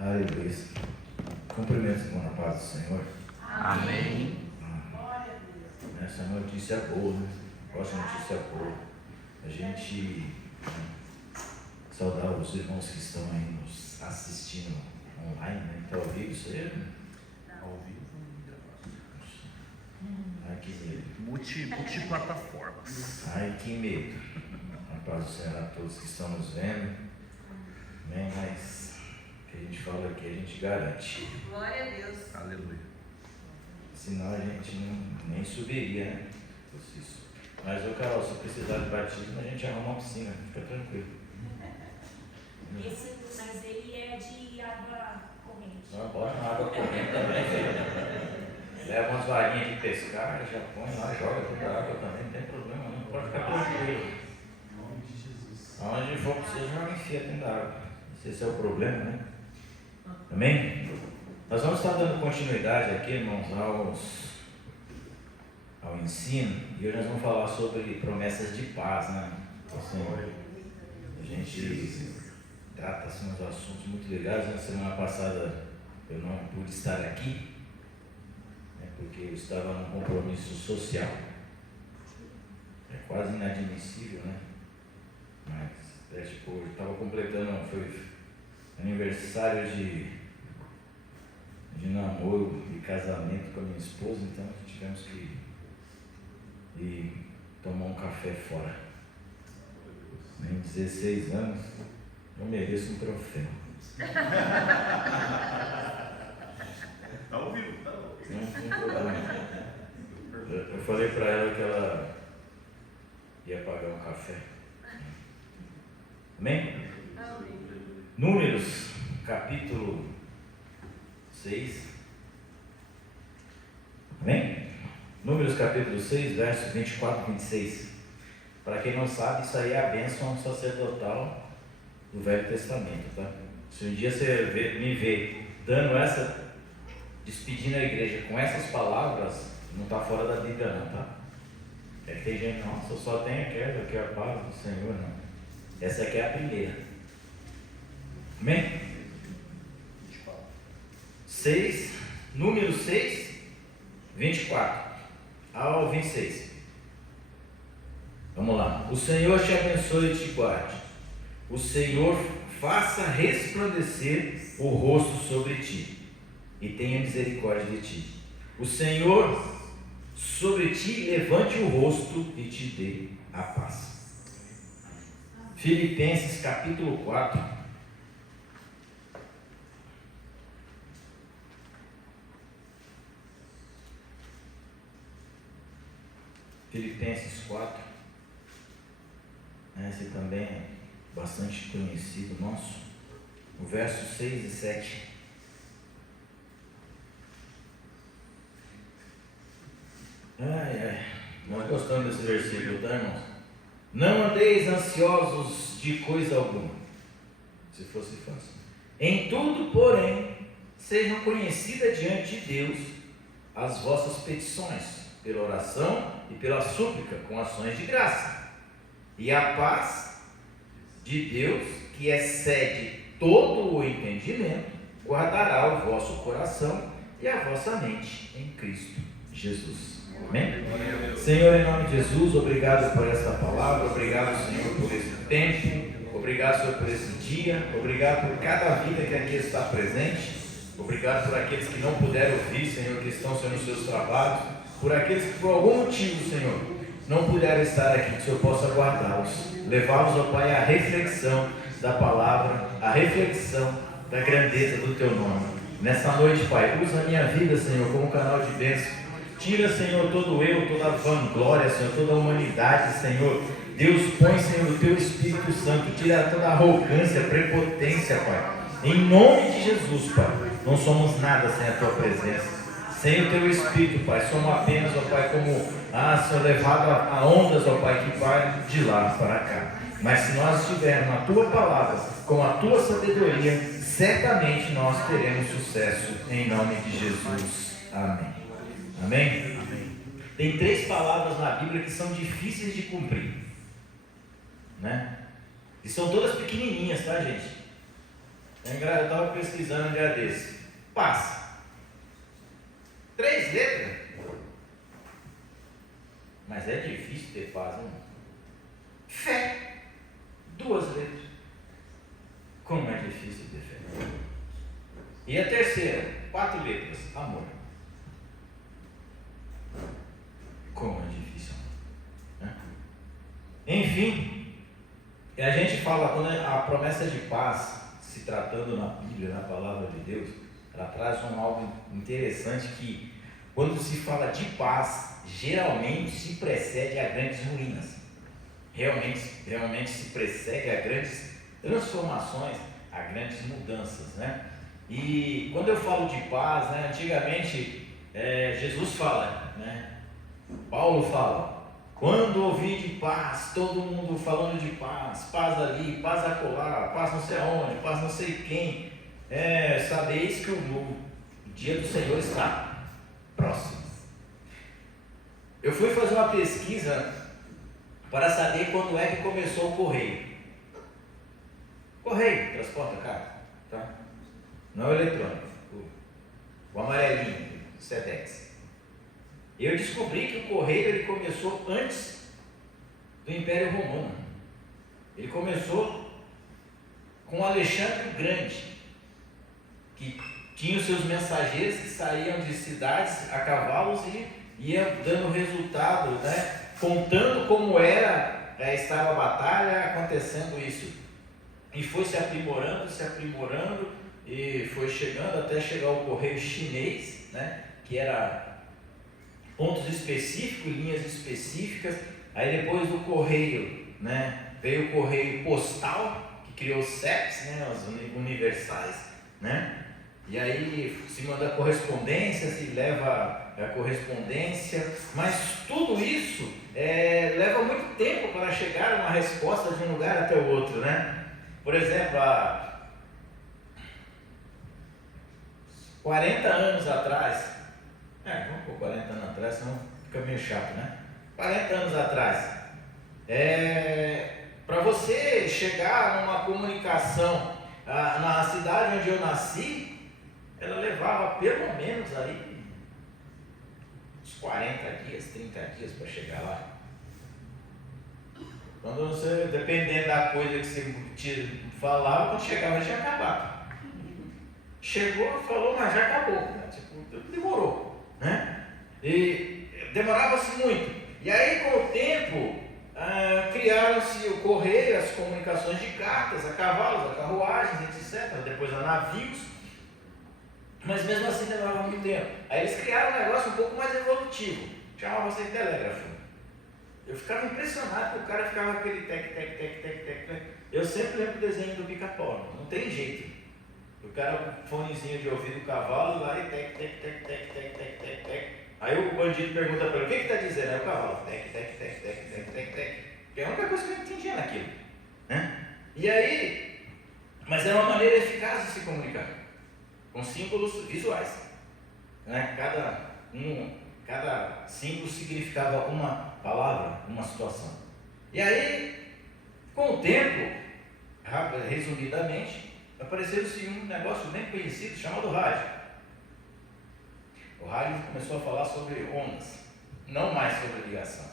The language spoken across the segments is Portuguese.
Aleluia. Cumprimento, irmão, na paz do Senhor. Amém. Essa notícia é boa, né? Gosto de notícia boa. A gente saudar os irmãos que estão aí nos assistindo online, né? Está ao vivo isso aí? Ao vivo. Ai, que medo. Multiplataformas. Ai, que medo. Na paz do Senhor a todos que estão nos vendo. Amém? Mas o que a gente fala aqui, a gente garante. Glória a Deus. Aleluia. Senão a gente nem subiria, né? Fosse isso. Mas, ô Carol, se precisar de batismo, a gente arruma uma piscina, fica tranquilo. Esse, mas ele é de água corrente. Não, bora na água corrente também, filho. Leva umas varinhas de pescar, já põe lá, joga toda a água também, não tem problema não, pode ficar tranquilo. Em nome de Jesus. Aonde for pra você, já enfia dentro da água. Esse é o problema, né? Amém? Nós vamos estar dando continuidade aqui, irmãos, ao ensino, e hoje nós vamos falar sobre promessas de paz, né? Assim, a gente trata assim, uns assuntos muito legais. Na semana passada eu não pude estar aqui, né, porque eu estava num compromisso social. É quase inadmissível, né? Mas eu estava completando, foi aniversário de namoro e casamento com a minha esposa, então tivemos que ir tomar um café fora. Em 16 anos, eu mereço um troféu. Está ouvindo? Está ouvindo. Não tem problema. Eu falei para ela que ela ia pagar um café. Amém? Números, capítulo 6. Amém? Números capítulo 6, versos 24 e 26. Para quem não sabe, isso aí é a bênção sacerdotal do Velho Testamento, tá? Se um dia você me vê dando despedindo a igreja com essas palavras, não está fora da Bíblia não, tá? É que tem gente, nossa, eu só tenho aquela que é a paz do Senhor, não. Essa aqui é a primeira. Amém? 6, número 6, 24 ao 26. Vamos lá. O Senhor te abençoe e te guarde. O Senhor faça resplandecer o rosto sobre ti e tenha misericórdia de ti. O Senhor sobre ti levante o rosto e te dê a paz. Filipenses capítulo 4. Filipenses 4, esse também é bastante conhecido nosso, o verso 6 e 7. Nós gostamos desse versículo, tá, irmãos? Não andeis ansiosos de coisa alguma, se fosse fácil. Em tudo, porém, sejam conhecidas diante de Deus as vossas petições, pela oração e pela súplica, com ações de graça. E a paz de Deus, que excede todo o entendimento, guardará o vosso coração e a vossa mente em Cristo Jesus. Amém? Senhor, em nome de Jesus, obrigado por essa palavra, obrigado, Senhor, por esse tempo, obrigado, Senhor, por esse dia, obrigado por cada vida que aqui está presente, obrigado por aqueles que não puderam ouvir, Senhor, que estão, Senhor, nos seus trabalhos, por aqueles que por algum motivo, Senhor, não puderam estar aqui, que o Senhor possa guardá-los, levá-los, ó Pai, à reflexão da palavra, à reflexão da grandeza do Teu nome. Nessa noite, Pai, usa a minha vida, Senhor, como canal de bênção. Tira, Senhor, todo eu, toda a vanglória, Senhor, toda a humanidade, Senhor. Deus, põe, Senhor, o Teu Espírito Santo, tira toda a arrogância, prepotência, Pai. Em nome de Jesus, Pai, não somos nada sem a Tua presença. Sem o Teu Espírito, Pai, somos apenas, ó Pai, como, Senhor, levado a ondas, ó Pai, que vai de lá para cá. Mas se nós estivermos na Tua palavra, com a Tua sabedoria, certamente nós teremos sucesso, em nome de Jesus. Amém. Amém? Amém. Tem 3 palavras na Bíblia que são difíceis de cumprir, né? E são todas pequenininhas, tá, gente? Eu estava pesquisando um dia desse. Paz. 3 letras. Mas é difícil ter paz, não? Fé. 2 letras. Como é difícil ter fé. E a terceira, 4 letras. Amor. Como é difícil. Né? Enfim, a gente fala, quando a promessa de paz, se tratando na Bíblia, na palavra de Deus, ela traz algo interessante que, quando se fala de paz, geralmente se precede a grandes ruínas. Realmente se precede a grandes transformações, a grandes mudanças, né? E quando eu falo de paz, né, antigamente Jesus fala, né? Paulo fala, quando ouvi de paz, todo mundo falando de paz, paz ali, paz acolá, paz não sei aonde, paz não sei quem, sabeis que o dia do Senhor está próximo. Eu fui fazer uma pesquisa para saber quando é que começou o correio. Correio, transporta carta, tá? Não é o eletrônico, o amarelinho, o Sedex. Eu descobri que o correio ele começou antes do Império Romano. Ele começou com Alexandre o Grande, que tinha os seus mensageiros que saíam de cidades a cavalos e ia dando resultado, né? Contando como estava a batalha, acontecendo isso. E foi se aprimorando, e foi chegando até chegar ao correio chinês, né? Que era pontos específicos, linhas específicas. Aí depois do correio, né? Veio o correio postal, que criou os CEPs, né? Os universais, né? E aí se manda correspondência, se leva a correspondência, mas tudo isso leva muito tempo para chegar a uma resposta de um lugar até o outro, né? Por exemplo, há 40 anos atrás, vamos por 40 anos atrás, senão fica meio chato, né? 40 anos atrás, para você chegar a uma comunicação na cidade onde eu nasci, ela levava pelo menos aí uns 40 dias, 30 dias para chegar lá. Quando você, dependendo da coisa que você falava, quando chegava já tinha acabado. Chegou, falou, mas já acabou. Né? Demorou, né? E demorava-se muito. E aí, com o tempo, criaram-se o correio, as comunicações de cartas, a cavalos, a carruagens, etc. Depois a navios. Mas mesmo assim demorava muito tempo. Aí eles criaram um negócio um pouco mais evolutivo. Chamava-se de telégrafo. Eu ficava impressionado que o cara ficava aquele tec. Eu sempre lembro do desenho do Pica-Pau. Não tem jeito. O cara com fonezinho de ouvido do cavalo, lá e tec. Aí o bandido pergunta para ele, o que está dizendo? Aí o cavalo, tec. Que é a única coisa que eu entendia naquilo. Né? E aí, mas era uma maneira eficaz de se comunicar. Com símbolos visuais. Né? Cada símbolo significava uma palavra, uma situação. E aí, com o tempo, resumidamente, apareceu-se um negócio bem conhecido chamado rádio. O rádio começou a falar sobre ondas, não mais sobre ligação.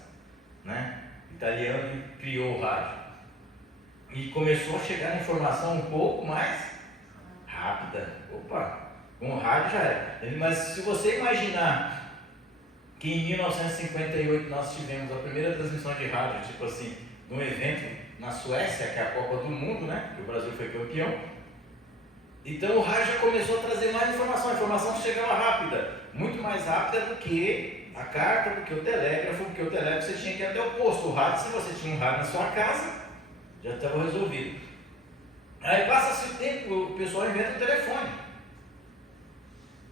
Né? O italiano criou o rádio. E começou a chegar a informação um pouco mais rápida. Opa, com o rádio já era. Mas se você imaginar que em 1958 nós tivemos a primeira transmissão de rádio, tipo assim, de um evento na Suécia, que é a Copa do Mundo, né? Que o Brasil foi campeão. Então o rádio já começou a trazer mais informação, a informação chegava rápida, muito mais rápida do que a carta, do que o telégrafo, porque o telégrafo você tinha que ir até o posto. O rádio, se você tinha um rádio na sua casa, já estava resolvido. Aí passa-se o tempo, o pessoal inventa o telefone,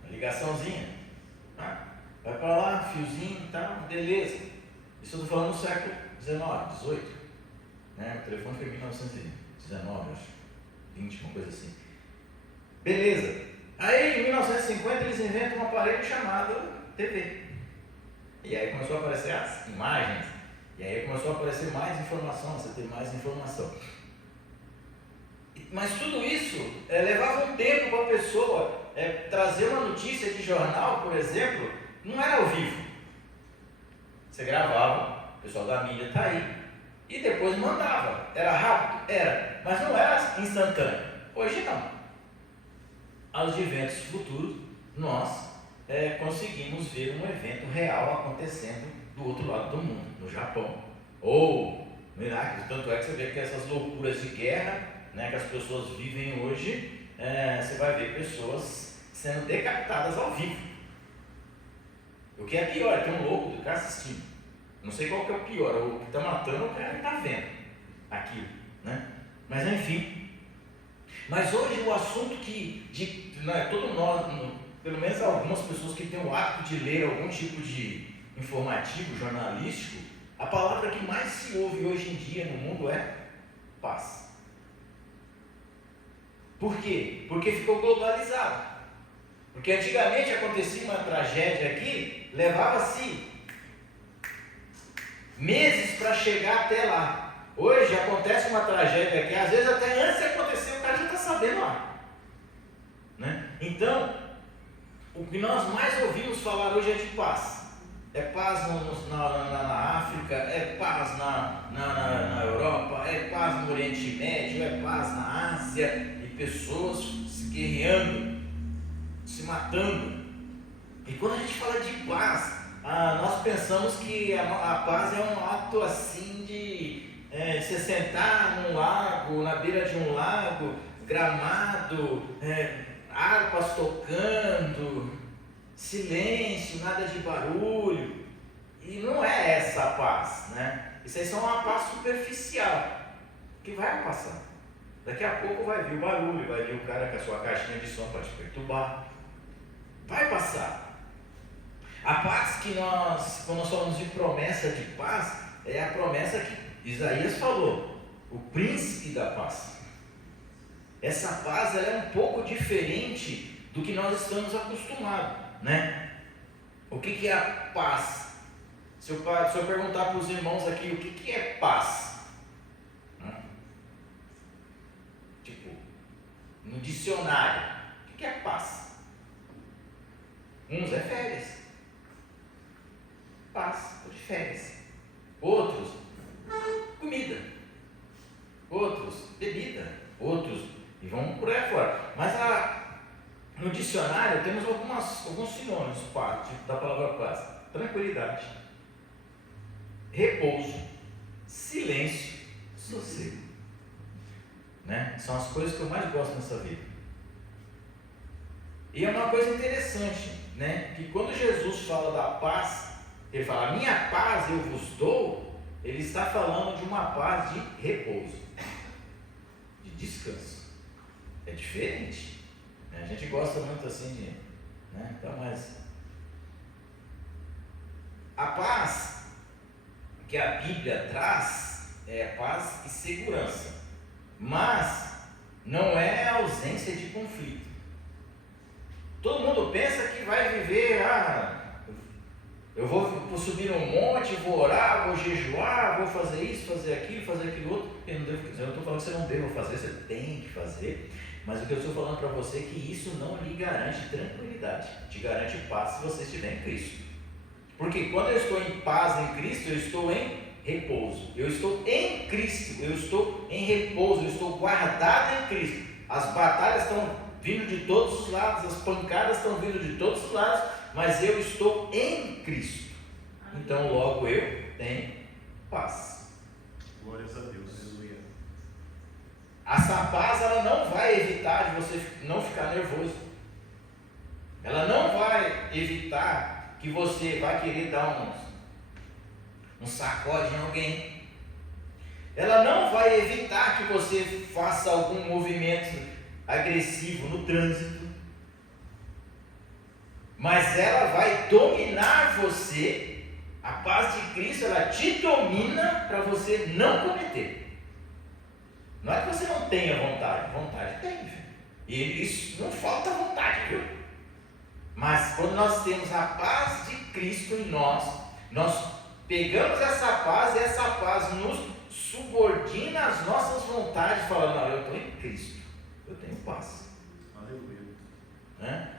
a ligaçãozinha, tá? Vai para lá, fiozinho e tal, beleza. Isso eu estou falando no século XIX, XVIII. Né? O telefone foi em 1919, acho, 20, uma coisa assim. Beleza. Aí em 1950 eles inventam um aparelho chamado TV. E aí começou a aparecer as imagens. E aí começou a aparecer mais informação, você ter mais informação. Mas tudo isso levava um tempo para a pessoa trazer uma notícia de jornal, por exemplo, não era ao vivo. Você gravava, o pessoal da mídia está aí, e depois mandava. Era rápido? Era, mas não era instantâneo. Hoje não. Aos eventos futuros, nós conseguimos ver um evento real acontecendo do outro lado do mundo, no Japão, ou no Iraque. Tanto é que você vê que essas loucuras de guerra, né, que as pessoas vivem hoje, você vai ver pessoas sendo decapitadas ao vivo. O que é pior, tem um louco do cara assistindo. Não sei qual que é o pior, o que está matando, o cara que está vendo aquilo, né? Mas enfim. Mas hoje o assunto todo nós, pelo menos algumas pessoas que têm o hábito de ler algum tipo de informativo, jornalístico, a palavra que mais se ouve hoje em dia no mundo é paz. Por quê? Porque ficou globalizado. Porque antigamente acontecia uma tragédia aqui, levava-se meses para chegar até lá. Hoje acontece uma tragédia aqui, às vezes até antes de acontecer o cara já está sabendo lá, né? Então, o que nós mais ouvimos falar hoje é de paz. É paz na África, é paz na Europa, é paz no Oriente Médio, é paz na Ásia, e pessoas se guerreando, se matando. E quando a gente fala de paz, nós pensamos que a paz é um ato assim de se sentar num lago, na beira de um lago, gramado, harpas tocando, silêncio, nada de barulho. E não é essa a paz, né? Isso aí é só uma paz superficial, que vai passar. Daqui a pouco vai vir o barulho, vai vir o cara com a sua caixinha de som para te perturbar. Vai passar. A paz que quando nós falamos de promessa de paz, é a promessa que Isaías falou, o príncipe da paz. Essa paz ela é um pouco diferente do que nós estamos acostumados, né? O que é a paz? Se eu perguntar para os irmãos aqui, o que é paz? Tipo, no dicionário, o que é paz? Uns é férias. Paz, de férias. Outros, comida. Outros, bebida. Outros, e vamos por aí fora. Mas no dicionário temos alguns sinônimos da palavra paz: tranquilidade, repouso, silêncio, sossego, né? São as coisas que eu mais gosto nessa vida. E é uma coisa interessante, né? Que quando Jesus fala da paz, ele fala, a minha paz eu vos dou, ele está falando de uma paz de repouso, de descanso. É diferente, né? A gente gosta muito assim né? Então, mas a paz que a Bíblia traz é paz e segurança, mas não é a ausência de conflito. Todo mundo pensa que vai viver, eu vou subir um monte, vou orar, vou jejuar, vou fazer isso, fazer aquilo outro. Eu não estou falando que você não deva fazer, você tem que fazer. Mas o que eu estou falando para você é que isso não lhe garante tranquilidade, te garante paz se você estiver em Cristo. Porque quando eu estou em paz em Cristo, eu estou em repouso. Eu estou em Cristo, eu estou em repouso, eu estou guardado em Cristo. As batalhas estão vindo de todos os lados, as pancadas estão vindo de todos os lados, mas eu estou em Cristo. Então logo eu tenho paz. Glórias a Deus. Aleluia. Essa paz ela não vai evitar de você não ficar nervoso. Ela não vai evitar que você vai querer dar um sacode em alguém. Ela não vai evitar que você faça algum movimento agressivo no trânsito. Mas ela vai dominar você. A paz de Cristo, ela te domina para você não cometer. Não é que você não tenha vontade tem, filho. E isso não falta vontade, viu? Mas quando nós temos a paz de Cristo em nós pegamos essa paz e essa paz nos subordina as nossas vontades, falando, não, eu estou em Cristo, eu tenho paz. Aleluia. Né?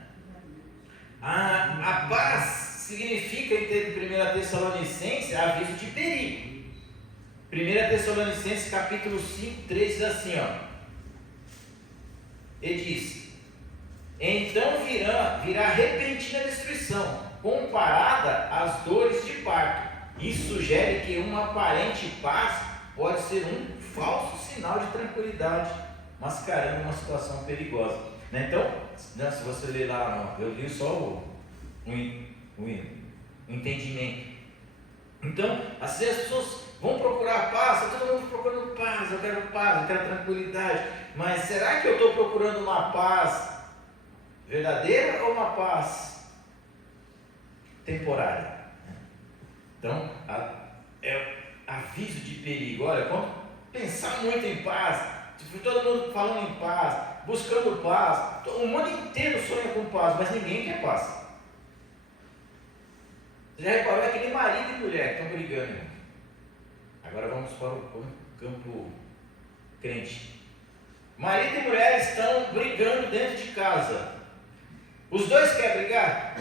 A paz significa, em 1 Tessalonicenses, aviso de perigo. 1 Tessalonicenses capítulo 5, 3 diz assim, ele diz, então virá repentina destruição, comparada às dores de parto. Isso sugere que uma aparente paz pode ser um falso sinal de tranquilidade, mascarando uma situação perigosa. Então, se você ler lá, eu li só o entendimento. Então, assim as pessoas vão procurar paz, está todo mundo procurando paz, eu quero tranquilidade. Mas será que eu estou procurando uma paz verdadeira ou uma paz temporária? Então, é aviso de perigo. Olha, quando pensar muito em paz, todo mundo falando em paz, buscando paz, o mundo inteiro sonha com paz, mas ninguém quer paz. Você já reparou, é que nem marido e mulher que estão brigando, irmão. Agora vamos para o campo crente. Marido e mulher estão brigando dentro de casa. Os dois querem brigar?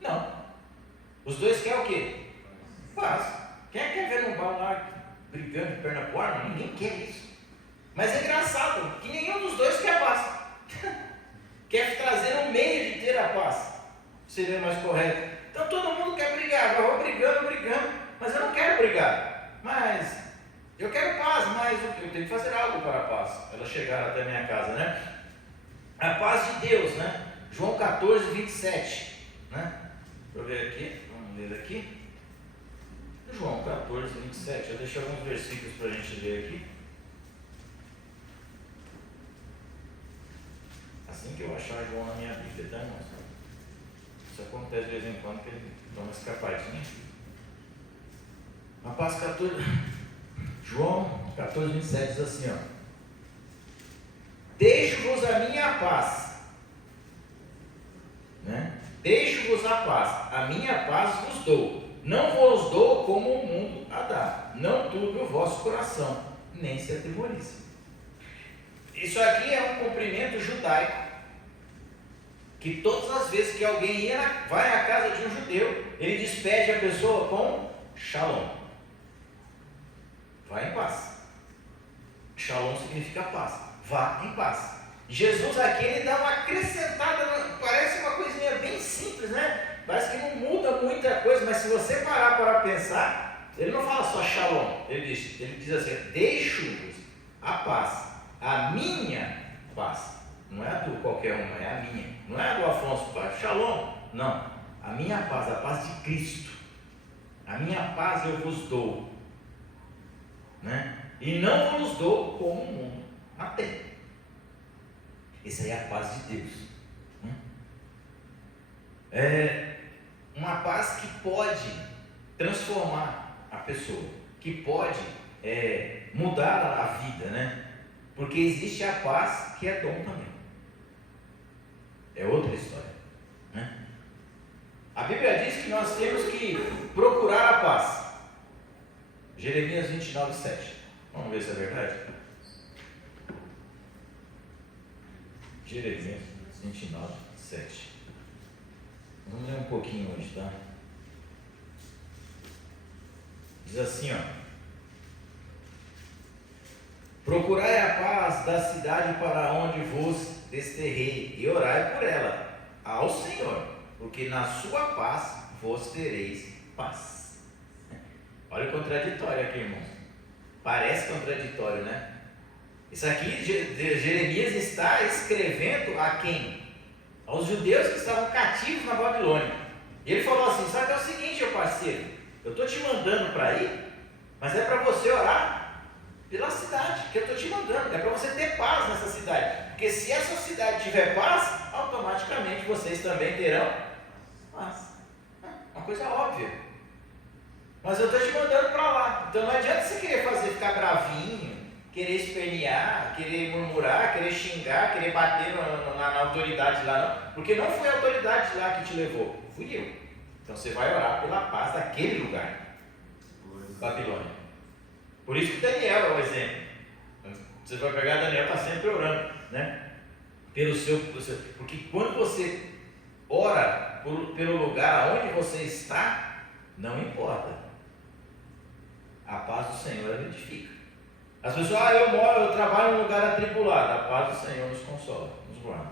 Não. Os dois querem o quê? Paz. Quem é que quer ver no bar lá brigando de perna pro ar? Ninguém quer isso. Mas é engraçado que nenhum dos dois quer paz. Quer trazer um meio de ter a paz. Seria mais correto. Então todo mundo quer brigar. Agora eu vou brigando, mas eu não quero brigar. Mas eu quero paz, mas eu tenho que fazer algo para a paz. Ela chegar até a minha casa, né? A paz de Deus, né? João 14, 27, né? Deixa eu ver aqui, vamos ler aqui. João 14, 27, eu deixei alguns versículos para a gente ler aqui. Assim que eu achar João na minha Bíblia, tá, irmãos? Isso acontece de vez em quando que ele dá uma escapadinha. A paz 14, João 14, 27 diz assim, deixo-vos a minha paz, né? Deixo-vos a paz, a minha paz vos dou, não vos dou como o mundo a dá, não turbe o vosso coração, nem se atemorize. Isso aqui é um cumprimento judaico, que todas as vezes que alguém vai à casa de um judeu, ele despede a pessoa com shalom, vai em paz. Shalom significa paz, vá em paz. Jesus aqui, ele dá uma acrescentada, parece uma coisinha bem simples, né? Parece que não muda muita coisa, mas se você parar para pensar, ele não fala só shalom, ele diz assim, deixo-vos a paz, a minha paz. Não é a do qualquer uma, é a minha. Não é a do Afonso, shalom. Não, a minha paz, a paz de Cristo. A minha paz eu vos dou, né? E não vos dou como o mundo a tem. Essa aí é a paz de Deus, né? É uma paz que pode transformar a pessoa, que pode mudar a vida, né? Porque existe a paz que é dom também. É outra história, né? A Bíblia diz que nós temos que procurar a paz. Jeremias 29, 7. Vamos ver se é verdade. Jeremias 29, 7. Vamos ler um pouquinho hoje, tá? Diz assim, procurai a paz da cidade para onde vos desterrei, e orai por ela ao Senhor, porque na sua paz vos tereis paz. Olha o contraditório aqui, irmãos. Parece contraditório, né? Isso aqui, Jeremias está escrevendo a quem? Aos judeus que estavam cativos na Babilônia. E ele falou assim, sabe que é o seguinte, meu parceiro, eu estou te mandando para ir, mas é para você orar pela cidade, que eu estou te mandando, é para você ter paz nessa cidade, porque se essa cidade tiver paz, automaticamente vocês também terão paz. Uma coisa óbvia, mas eu estou te mandando para lá, então não adianta você querer ficar bravinho, querer espernear, querer murmurar, querer xingar, querer bater na autoridade lá, não, porque não foi a autoridade lá que te levou, fui eu. Então você vai orar pela paz daquele lugar, Babilônia. Por isso que Daniel é o exemplo. Você vai pegar Daniel, está sempre orando, né? Porque quando você ora pelo lugar onde você está, não importa. A paz do Senhor ela edifica. As pessoas, eu trabalho num lugar atribulado. A paz do Senhor nos consola, nos guarda.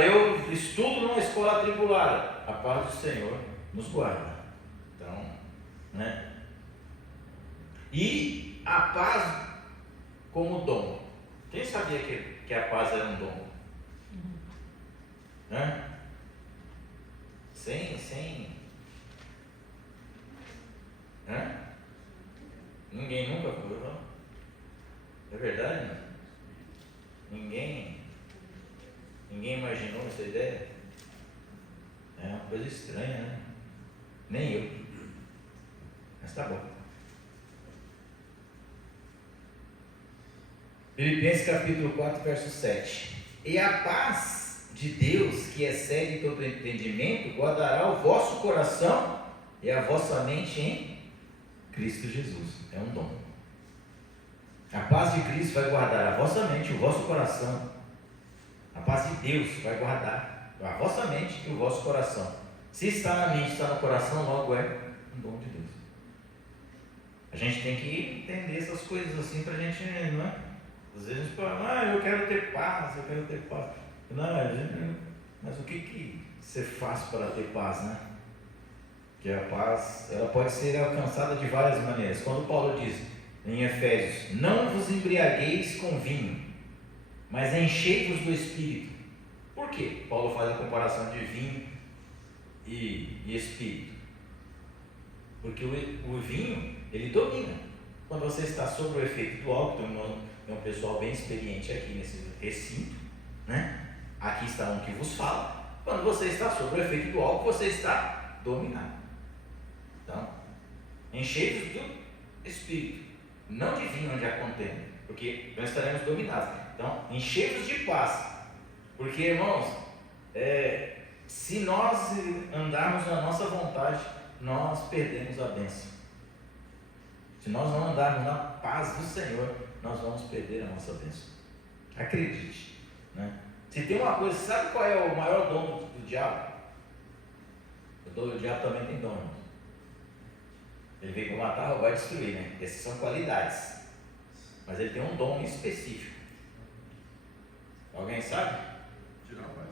Eu estudo numa escola atribulada. A paz do Senhor nos guarda. Então, né? E a paz como dom. Quem sabia que a paz era um dom? Hã? Hã? Ninguém nunca foi, não? É verdade, não? Ninguém imaginou essa ideia? É uma coisa estranha, né? Nem eu. Mas tá bom. Filipenses capítulo 4, verso 7. E a paz de Deus, que excede todo entendimento, guardará o vosso coração e a vossa mente em Cristo Jesus. É um dom. A paz de Cristo vai guardar a vossa mente e o vosso coração. A paz de Deus vai guardar a vossa mente e o vosso coração. Se está na mente, está no coração, logo é um dom de Deus. A gente tem que entender essas coisas assim para a gente, não é? Às vezes a gente fala, eu quero ter paz, eu quero ter paz. Não, mas o que você faz para ter paz, né? Que a paz, ela pode ser alcançada de várias maneiras. Quando Paulo diz em Efésios, não vos embriagueis com vinho, mas enchei-vos do Espírito. Por quê? Paulo faz a comparação de vinho e Espírito. Porque o vinho, ele domina. Quando você está sob o efeito do álcool, tem um pessoal bem experiente aqui nesse recinto, né? Aqui está um que vos fala. Quando você está sob o efeito do álcool, você está dominado. Então, enchei-vos do Espírito, não de vinho onde há contenda, porque nós estaremos dominados. Então, enchei-vos de paz, porque, irmãos, se nós andarmos na nossa vontade, nós perdemos a bênção. Se nós não andarmos na paz do Senhor, nós vamos perder a nossa bênção. Acredite, né? Se tem uma coisa, sabe qual é o maior dom do diabo? O diabo também tem dom, irmãos. Ele veio para matar, roubar e destruir, né? Essas são qualidades. Mas ele tem um dom específico. Alguém sabe? Tirar o pai.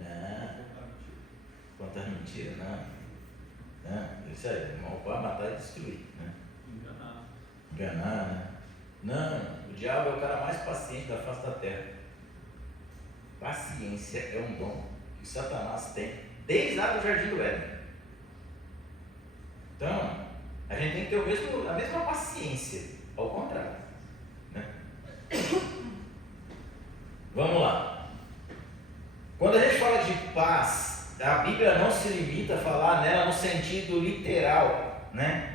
Não. Contar mentira, não. Isso aí, roubar, matar e destruir, né? Enganar, né? Não, o diabo é o cara mais paciente da face da terra. Paciência é um dom que Satanás tem desde lá do Jardim do Éden. Então, a gente tem que ter a mesma paciência, ao contrário, né? Vamos lá. Quando a gente fala de paz, a Bíblia não se limita a falar nela no sentido literal, né?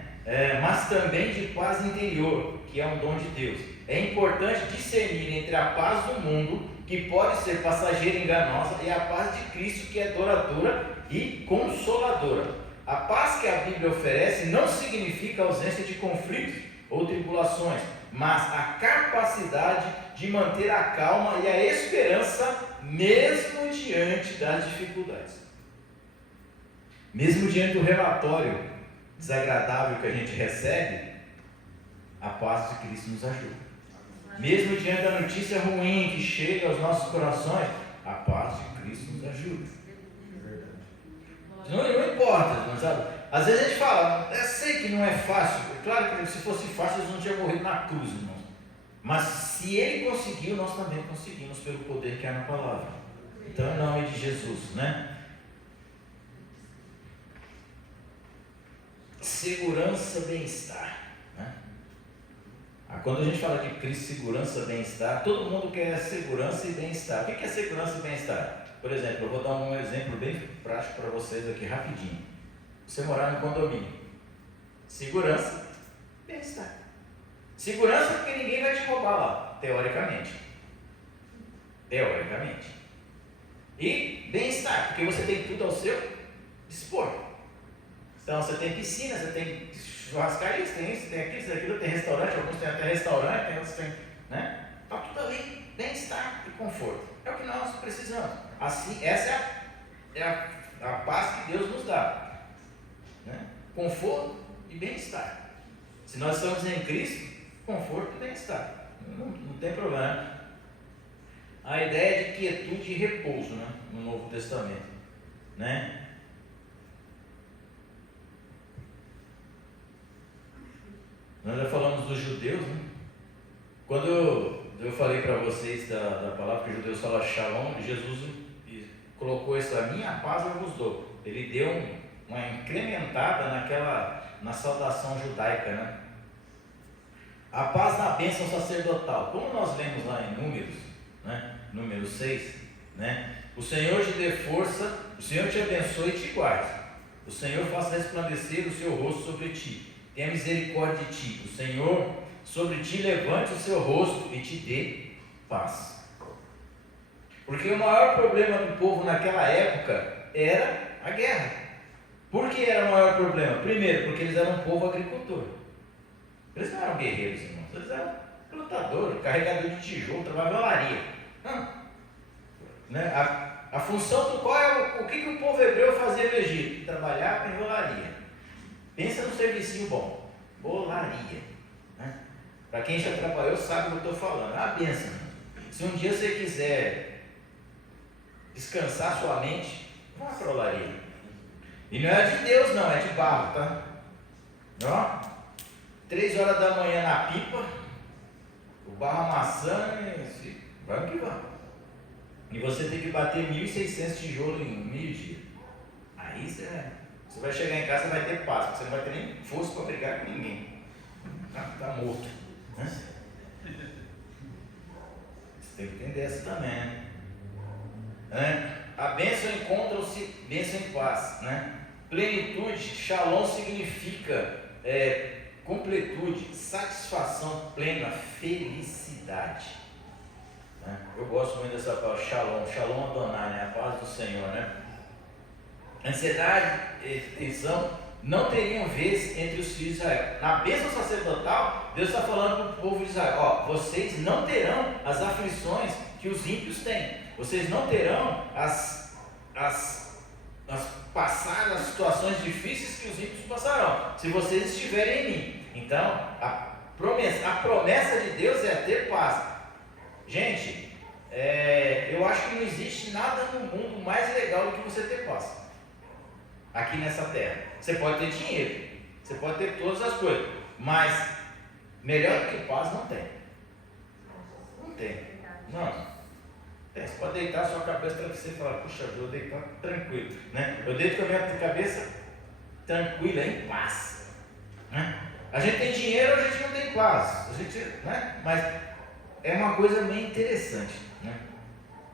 Mas também de paz interior, que é um dom de Deus. É importante discernir entre a paz do mundo, que pode ser passageira e enganosa, e a paz de Cristo, que é duradoura e consoladora. A paz que a Bíblia oferece não significa ausência de conflitos ou tribulações, mas a capacidade de manter a calma e a esperança mesmo diante das dificuldades. Mesmo diante do relatório desagradável que a gente recebe, a paz de Cristo nos ajuda. Mesmo diante da notícia ruim que chega aos nossos corações, a paz de Cristo nos ajuda. Não importa, não sabe? Às vezes a gente fala, eu sei que não é fácil. Claro que se fosse fácil, eles não tinham morrido na cruz, irmão. Mas se ele conseguiu, nós também conseguimos pelo poder que há na palavra. Então, em nome de Jesus, né? Segurança, bem-estar, né? Quando a gente fala de Cristo, segurança, bem-estar, todo mundo quer segurança e bem-estar. O que é segurança e bem-estar? Por exemplo, eu vou dar um exemplo bem prático para vocês aqui, rapidinho. Você morar no condomínio. Segurança, bem-estar. Segurança porque ninguém vai te roubar lá, teoricamente. Teoricamente. E bem-estar, porque você tem tudo ao seu dispor. Então você tem piscina, você tem churrascarias, tem isso, tem aquilo, tem aquilo, tem restaurante, alguns têm até restaurante, tem outros têm, né? Está tudo ali, bem-estar e conforto. É o que nós precisamos. Assim, essa é a paz que Deus nos dá, né? Conforto e bem-estar. Se nós estamos em Cristo, conforto e bem-estar, não tem problema. A ideia é de quietude e repouso, né? No Novo Testamento, né? Nós já falamos dos judeus, né? Quando eu falei para vocês da palavra que os judeus falam shalom, Jesus colocou isso, a minha paz eu vos dou. Ele deu uma incrementada na saudação judaica, né? A paz na bênção sacerdotal, como nós lemos lá em Números, né? Número 6, né? O Senhor te dê força, o Senhor te abençoe e te guarde. O Senhor faça resplandecer o seu rosto sobre ti, tenha misericórdia de ti. O Senhor sobre ti levante o seu rosto e te dê paz. Porque o maior problema do povo naquela época era a guerra. Por que era o maior problema? Primeiro, porque eles eram um povo agricultor. Eles não eram guerreiros, irmãos. Eles eram lutadores, carregador de tijolo, trabalhavam em olaria. Né? A função do qual é o que o povo hebreu fazia no Egito? Trabalhar com enrolaria. Pensa no servicinho bom. Olaria. Né? Para quem já trabalhou sabe o que eu estou falando. É uma bênção. Se um dia você quiser descansar sua mente, vá para a olaria. E não é de Deus não, é de barro, tá? Ó, 3 horas da manhã na pipa, o barro amassando e vamos que vamos. E você tem que bater 1.600 tijolos em meio-dia. Aí você vai chegar em casa e vai ter paz, porque você não vai ter nem força para brigar com ninguém. Tá morto. Né? Você tem que entender essa também, né? A bênção encontra-se, bênção em paz, né? Plenitude, shalom significa completude, satisfação plena, felicidade. Né? Eu gosto muito dessa palavra, shalom, shalom Adonai, né? A paz do Senhor, né? Ansiedade e tensão não teriam vez entre os filhos de Israel. Na bênção sacerdotal, Deus está falando para o povo de Israel: ó, vocês não terão as aflições que os ímpios têm, vocês não terão as passadas, as situações difíceis que os ímpios passarão, se vocês estiverem em mim. Então, a promessa de Deus é ter paz. Gente, eu acho que não existe nada no mundo mais legal do que você ter paz aqui nessa terra. Você pode ter dinheiro, você pode ter todas as coisas, mas melhor do que paz não tem. Não tem. Não. Você pode deitar a sua cabeça para você falar: puxa, eu vou deitar tranquilo, né? Eu deito com a minha cabeça tranquila, em paz, né? A gente tem dinheiro, a gente não tem paz, a gente, né? Mas é uma coisa meio interessante, né?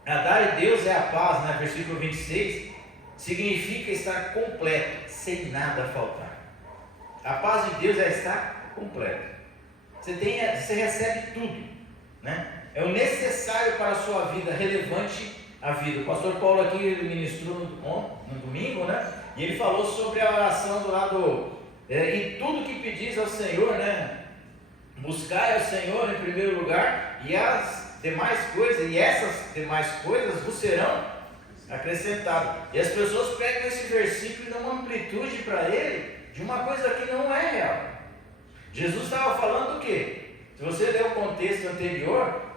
A dar de Deus é a paz, né? Versículo 26, significa estar completo, sem nada faltar. A paz de Deus é estar completo. Você recebe tudo, né? É o necessário para a sua vida, relevante à vida. O pastor Paulo aqui, ele ministrou no domingo, né? E ele falou sobre a oração do lado, em tudo que pedis ao Senhor, né? Buscai ao Senhor em primeiro lugar, e as demais coisas, e essas demais coisas vos serão acrescentadas. E as pessoas pegam esse versículo e dão uma amplitude para ele de uma coisa que não é real. Jesus estava falando o quê? Se você ler o contexto anterior,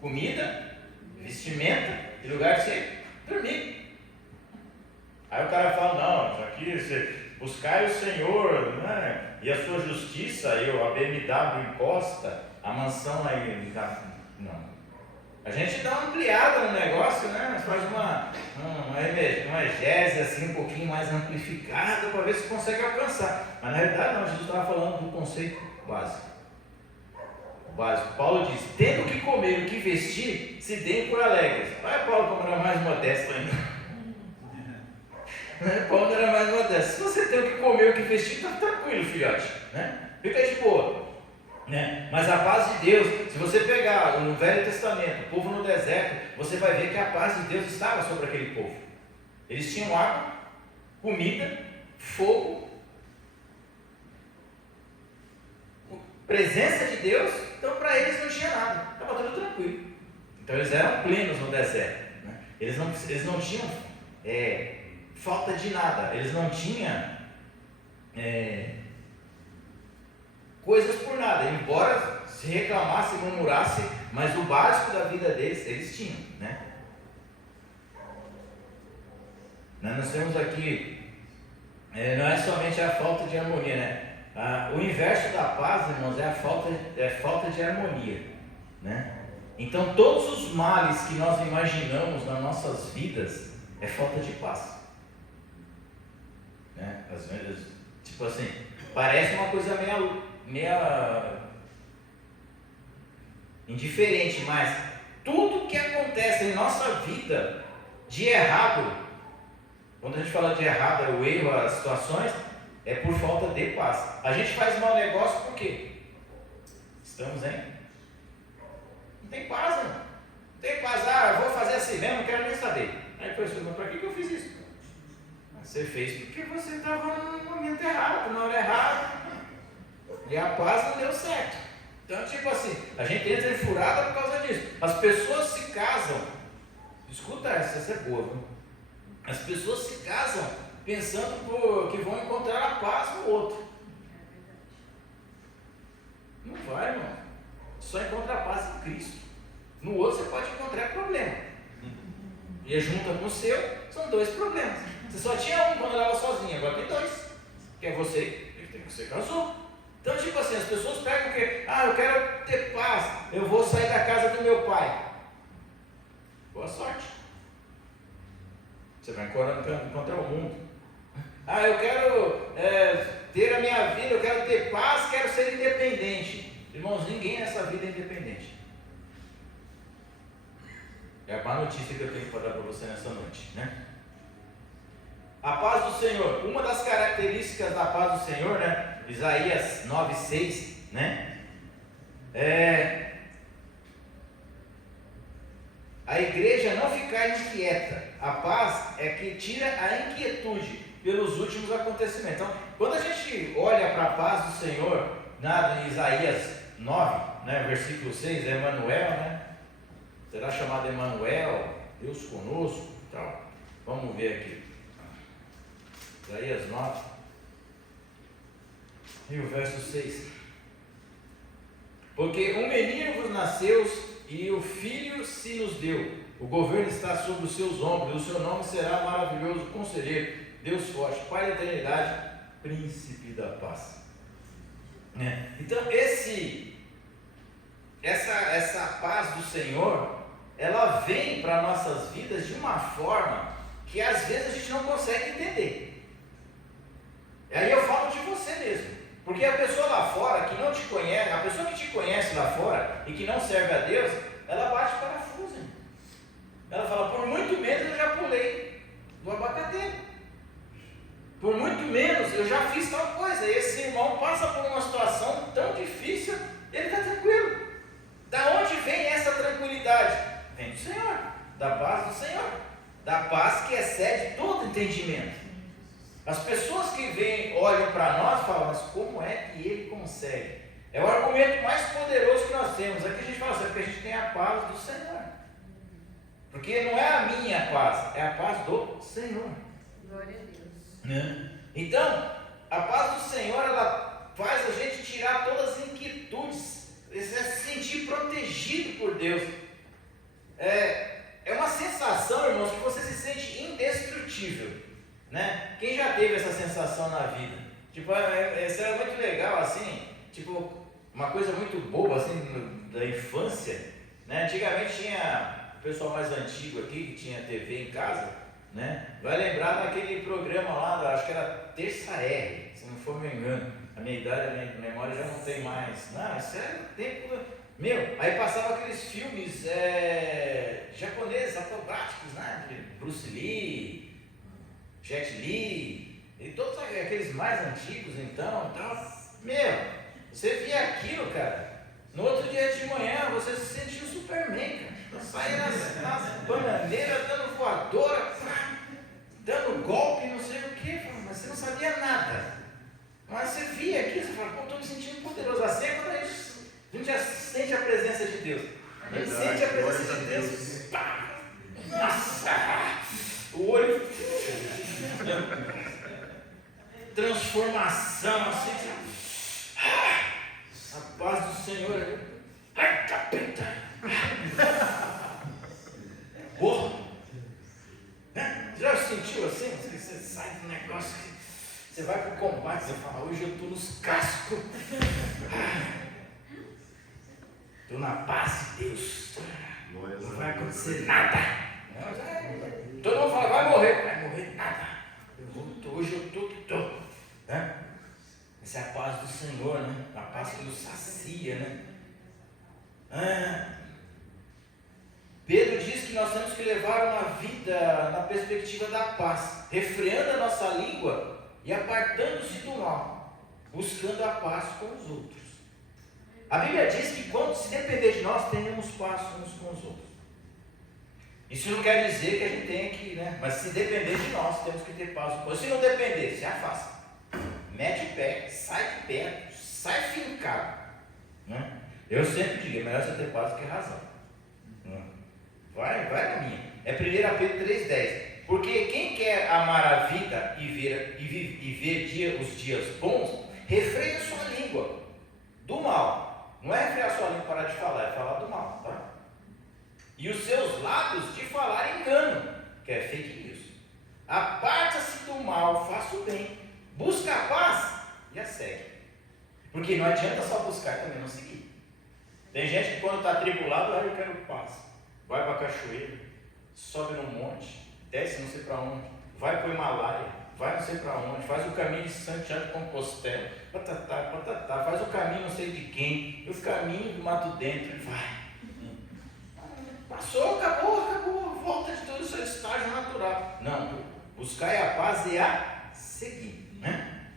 comida, vestimenta e lugar de você dormir. Aí o cara fala: não, isso aqui, você buscai o Senhor, né? E a sua justiça, a BMW encosta, a mansão aí, não. A gente dá uma ampliada no negócio, né? Faz uma exégese assim um pouquinho mais amplificada para ver se consegue alcançar. Mas na realidade não, Jesus estava falando do conceito básico. Paulo diz: tendo o que comer e o que vestir, se deem por alegres. Olha Paulo como era mais modesto ainda. Paulo era mais modesto. Se você tem o que comer e o que vestir, está tranquilo, filhote, né? Fica de boa, né? Mas a paz de Deus, se você pegar no Velho Testamento, o povo no deserto, você vai ver que a paz de Deus estava sobre aquele povo. Eles tinham água, comida, fogo presença de Deus, então para eles não tinha nada, estava tudo tranquilo. Então eles eram plenos no deserto, né? Eles não tinham falta de nada, eles não tinham coisas por nada, embora se reclamasse, murmurasse, mas o básico da vida deles, eles tinham, né? Nós temos aqui, não é somente a falta de harmonia, né? O inverso da paz, irmãos, é a falta de harmonia, né? Então todos os males que nós imaginamos nas nossas vidas é falta de paz, né? Às vezes, tipo assim, parece uma coisa meia indiferente, mas tudo que acontece em nossa vida de errado, quando a gente fala de errado, é o erro, as situações, é por falta de paz. A gente faz mau negócio por quê? Estamos não tem paz, não. Não tem paz. Eu vou fazer assim mesmo, não quero nem saber. Aí a pessoa, mas para que eu fiz isso? Você fez porque você estava no momento errado, na hora errada. E a paz não deu certo. Então, tipo assim, a gente entra em furada por causa disso. As pessoas se casam. Escuta essa é boa, viu? As pessoas se casam pensando que vão encontrar a paz no outro. Não vai, irmão. Só encontra a paz em Cristo. No outro você pode encontrar problema. E junta com o seu, são dois problemas. Você só tinha um quando estava sozinho, agora tem dois. Que é você que você casou. Então, tipo assim, as pessoas pegam o quê? Eu quero ter paz, eu vou sair da casa do meu pai. Boa sorte. Você vai encontrar o mundo. Eu quero ter a minha vida, eu quero ter paz, quero ser independente. Irmãos, ninguém nessa vida é independente. É a má notícia que eu tenho para dar para você nessa noite, né? A paz do Senhor, uma das características da paz do Senhor, né? Isaías 9:6, né? A igreja não ficar inquieta. A paz é que tira a inquietude pelos últimos acontecimentos. Então, quando a gente olha para a paz do Senhor, em Isaías 9, né, versículo 6, Emanuel, né? Será chamado Emanuel, Deus conosco, tal. Vamos ver aqui. Isaías 9 e o verso 6. Porque um menino vos nasceu e o filho se nos deu. O governo está sobre os seus ombros, e o seu nome será maravilhoso conselheiro, Deus forte, Pai da eternidade, príncipe da paz. Então essa paz do Senhor, ela vem para nossas vidas de uma forma que às vezes a gente não consegue entender. E aí eu falo de você mesmo, porque a pessoa lá fora que não te conhece, a pessoa que te conhece lá fora e que não serve a Deus, ela bate parafuso. Ela fala, por muito menos eu já pulei do abacateiro. Por muito menos eu já fiz tal coisa. E esse irmão passa por uma situação tão difícil, ele está tranquilo. Da onde vem essa tranquilidade? Vem do Senhor, da paz do Senhor, da paz que excede todo entendimento. As pessoas que olham para nós e falam, mas como é que ele consegue? É o argumento mais poderoso que nós temos. Aqui a gente fala assim, porque a gente tem a paz do Senhor. Porque não é a minha paz, é a paz do Senhor. Glória a Deus. Então, a paz do Senhor, ela faz a gente tirar todas as inquietudes, se sentir protegido por Deus. É uma sensação, irmãos, que você se sente indestrutível, né? Quem já teve essa sensação na vida? Tipo, isso era muito legal, assim, tipo, uma coisa muito boba, assim, da infância, né? Antigamente tinha o pessoal mais antigo aqui, que tinha TV em casa, né? Vai lembrar daquele programa lá, acho que era Terça R, se não for me engano. A minha idade, a minha memória já não tem mais. Não, isso era tempo. Aí passava aqueles filmes japoneses, acrobáticos, né? Bruce Lee, Jet Li, e todos aqueles mais antigos, então. Você via aquilo, cara. No outro dia de manhã você se sentia o Superman, cara. Saia nas bananeiras, dando voadora, dando golpe, não sei o que, mas você não sabia nada. Mas você via aqui, você fala, estou me sentindo poderoso. Assim é quando a gente transformação, assim, a paz do Senhor, ai capeta, porra, né? Já sentiu assim? Você sai do negócio, você vai para o combate, você fala, hoje eu estou nos cascos, estou na paz de Deus, não vai acontecer nada, todo mundo fala, vai morrer nada, hoje eu estou, né? Essa é a paz do Senhor, né? A paz que nos sacia, né? Pedro diz que nós temos que levar uma vida na perspectiva da paz, refreando a nossa língua e apartando-se do mal, buscando a paz com os outros. A Bíblia diz que quando se depender de nós, tenhamos paz uns com os outros. Isso não quer dizer que a gente tenha que, né? Mas se depender de nós, temos que ter paz. Se não depender, se afasta. Mete o pé, sai de perto, sai fincado. Né? Eu sempre digo, é melhor você ter paz do que razão. Vai na minha. É 1 Pedro 3,10. Porque quem quer amar a vida e ver os dias bons, refreia sua língua do mal. Não é refrear sua língua parar de falar, é falar do mal. Tá? E os seus lábios de falar engano, que é fake news. Aparta-se do mal, faça o bem. Busca a paz e a segue. Porque não adianta só buscar e também não seguir. Tem gente que quando está tribulado, eu quero paz. Vai para a cachoeira, sobe no monte, desce não sei para onde, vai para o Himalaia, vai não sei para onde, faz o caminho de Santiago de Compostela, patatá, faz o caminho não sei de quem, e o caminho do Mato Dentro, ele vai. Passou, acabou, volta de todo o seu estágio natural. Não, buscar a paz e a seguir. Né?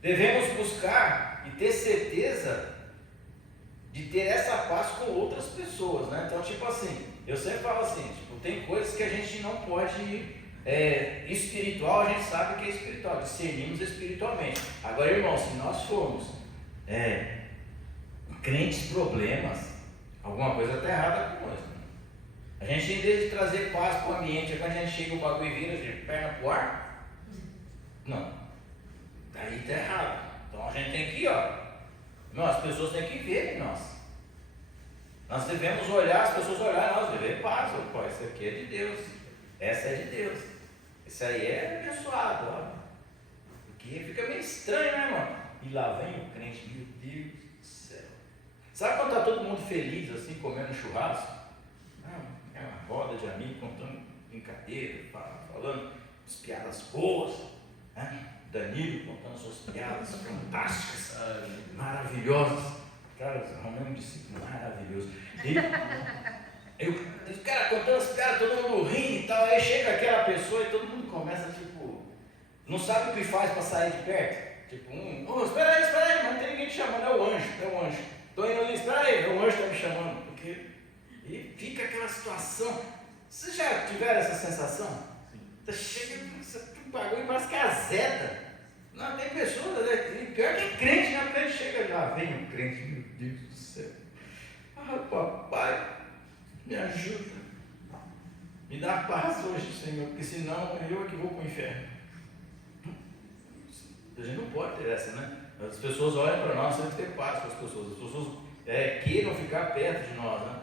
Devemos buscar e ter certeza de ter essa paz com outras pessoas, né? Então, tipo assim, eu sempre falo assim, tipo, tem coisas que a gente não pode, espiritual, a gente sabe que é espiritual, discernimos espiritualmente. Agora, irmão, se nós formos crentes problemas, alguma coisa está errada com nós. Né? A gente, em vez de trazer paz para o ambiente, quando a gente chega o bagulho e vira, a gente perna para o ar, não, daí está errado. Então, a gente tem que ir, não, as pessoas têm que ver em nós. Nós devemos olhar, as pessoas olharem, nós devemos paz. Pô, isso aqui é de Deus. Essa é de Deus. Isso aí é abençoado, ó. Porque fica meio estranho, né, irmão? E lá vem o crente, meu Deus do céu. Sabe quando está todo mundo feliz, assim, comendo churrasco? É uma roda de amigos contando brincadeira, falando as piadas boas, né? Danilo contando suas piadas fantásticas, maravilhosas. Cara, arrumei um discípulo maravilhoso. E o cara contando as piadas, todo mundo rindo e tal. Aí chega aquela pessoa e todo mundo começa, tipo, não sabe o que faz para sair de perto. Tipo, espera aí, não tem ninguém te chamando, é o anjo. Estou indo ali, espera aí, é o anjo que está me chamando. Porque... E fica aquela situação. Vocês já tiveram essa sensação? Sim. Você chega, o bagulho parece que é azeda. Não, tem pessoas, né? Pior que é crente, né? O crente chega lá, vem um crente, meu Deus do céu. Papai, me ajuda. Me dá paz hoje, Senhor, porque senão eu é que vou para o inferno. A gente não pode ter essa, né? As pessoas olham para nós, temos que ter paz com as pessoas queiram ficar perto de nós, né?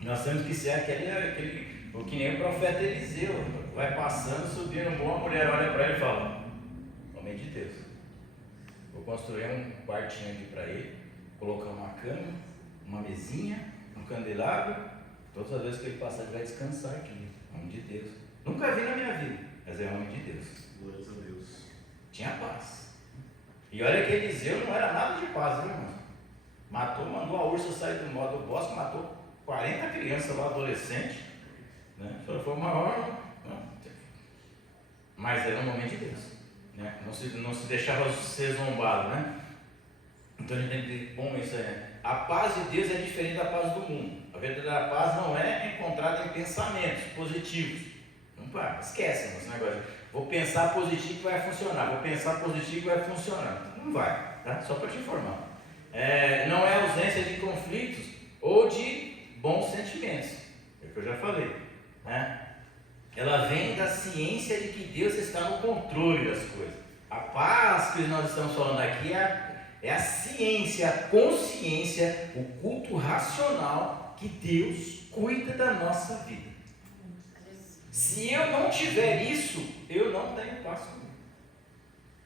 Nós temos que ser aquele o que nem o profeta Eliseu, vai passando, subindo um bom, a mulher olha para ele e fala, homem de Deus, vou construir um quartinho aqui para ele, colocar uma cama, uma mesinha, um candelabro, todas as vezes que ele passar ele vai descansar aqui, homem de Deus. Nunca vi na minha vida, mas é homem de Deus. Glórias a Deus. Tinha paz. E olha que Eliseu não era nada de paz, né, irmão? Mandou a ursa sair do bosque, matou 40 crianças lá, adolescentes, né? Foi o maior, mas era um homem de Deus, né? Não se deixava ser zombado, né? Então a gente tem que ter bom isso aí. A paz de Deus é diferente da paz do mundo. A verdadeira paz não é encontrada em pensamentos positivos. Não vai, esquece esse negócio. Vou pensar positivo que vai funcionar. Vou pensar positivo que vai funcionar. Não vai, tá? Só para te informar. Não é ausência de conflitos ou de bons sentimentos. É o que eu já falei, né? Ela vem da ciência de que Deus está no controle das coisas. A paz que nós estamos falando aqui é a ciência, a consciência, o culto racional que Deus cuida da nossa vida. Se eu não tiver isso, eu não tenho paz comigo.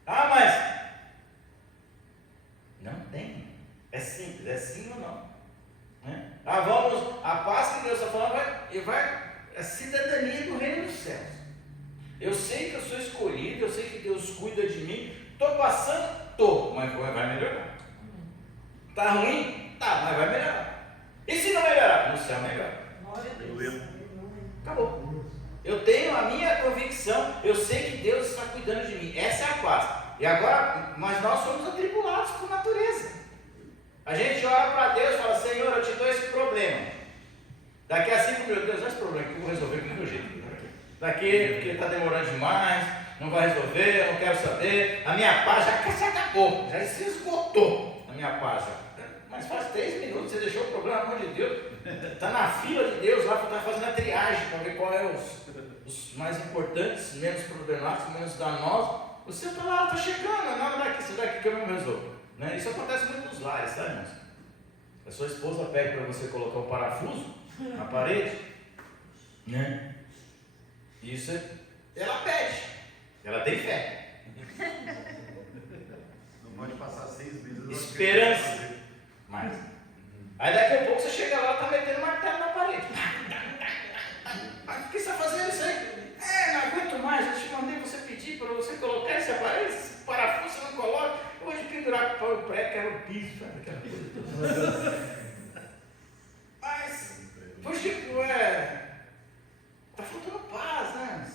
Ah, mas não tem. É simples, é sim ou não. Né? A paz que Deus está falando vai a cidadania do reino dos céus. Eu sei que eu sou escolhido, eu sei que Deus cuida de mim. Estou passando, mas vai melhorar. Está ruim? Tá, mas vai melhorar. E se não melhorar? No céu melhora. Acabou. Eu tenho a minha convicção, eu sei que Deus está cuidando de mim. Essa é a paz. E agora, mas nós somos atribulados por natureza. A gente ora para Deus e fala: Senhor, eu te dou esse problema. Daqui a 5 minutos, Deus, esse problema que eu vou resolver do meu jeito. Daqui, porque está demorando demais, não vai resolver, eu não quero saber. A minha paz já se acabou, já se esgotou a minha paz. Mas faz 3 minutos, você deixou o problema, pelo amor de Deus. Está na fila de Deus lá, está fazendo a triagem para ver qual é os mais importantes, menos problemáticos, menos danosos. Você está lá, está chegando, não daqui, isso daqui que eu mesmo resolvo. Né? Isso acontece muito nos lares, sabe, irmãos? A sua esposa pede para você colocar um parafuso na parede, né? Isso ela pede, ela tem fé. Não pode passar 6 meses. Esperança. Mas, aí daqui a pouco você chega lá e está metendo martelo na parede. Mas por que você está fazendo isso aí? Não aguento mais, eu te mandei você pedir para você colocar esse aparelho, esse parafuso você não coloca, eu vou te pendurar para o pré, que era o piso, aquela coisa toda. Mas, poxa, está faltando paz, né?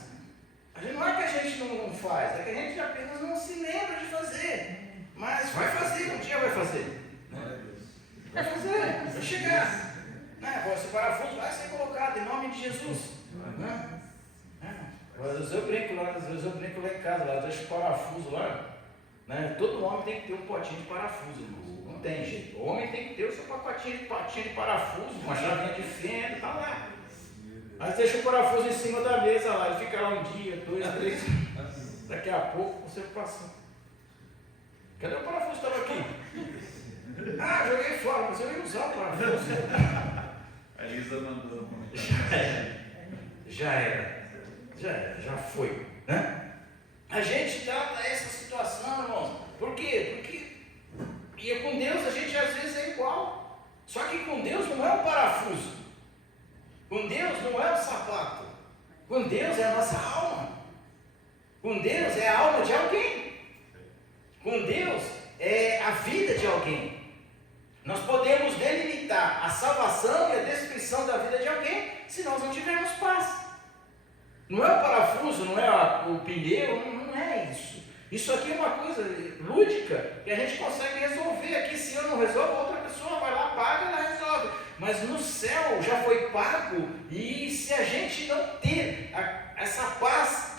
Não é que a gente não faz, é que a gente apenas não se lembra de fazer. Mas vai fazer, um dia vai fazer. Vai fazer, vai chegar. Esse parafuso vai ser colocado em nome de Jesus. Às vezes eu brinco lá em casa, lá, eu deixo o parafuso lá. Né? Todo homem tem que ter um potinho de parafuso, irmãos. Não tem jeito. O homem tem que ter o seu pacotinho de parafuso, uma chavinha de fenda, tá lá. Mas deixa o parafuso em cima da mesa lá, ele fica lá um dia, 2, 3. Daqui a pouco você passa. Cadê o parafuso que estava aqui? Joguei fora, mas eu ia usar o parafuso. A Elisa mandou. Já foi. Né? A gente trata essa situação, irmãos. Por quê? Porque com Deus a gente às vezes é igual. Só que com Deus não é um parafuso. Com Deus não é um sapato. Com Deus é a nossa alma. Com Deus é a alma de alguém. Com Deus é a vida de alguém. Nós podemos delimitar a salvação e a destruição da vida de alguém se nós não tivermos paz. Não é o parafuso, não é o pneu, não é isso. Isso aqui é uma coisa lúdica que a gente consegue resolver aqui. Se eu não resolvo, outra pessoa vai lá, paga e ela resolve. Mas no céu já foi pago, e se a gente não ter essa paz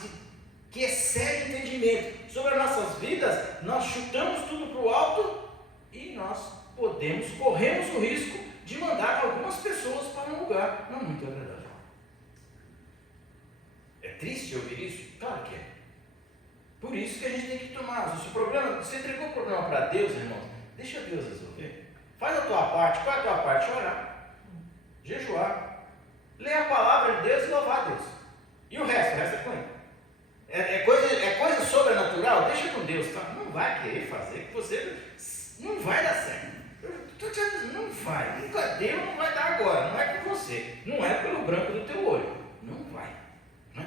que excede entendimento sobre as nossas vidas, nós chutamos tudo para o alto e nós corremos o risco de mandar algumas pessoas para um lugar não muito agradável. É triste ouvir isso? Claro que é. Por isso que a gente tem que tomar. Se o problema, você entregou o problema para Deus, irmão, deixa Deus resolver. Faz a tua parte. Qual é a tua parte? Orar, jejuar, ler a palavra de Deus e louvar a Deus. E o resto é com ele. É coisa sobrenatural, deixa com Deus, tá? Não vai querer fazer, que você não vai dar certo. Estou te dizendo, não vai. Nunca deu, não vai dar agora. Não é com você. Não é pelo branco do teu olho. Não vai. Né?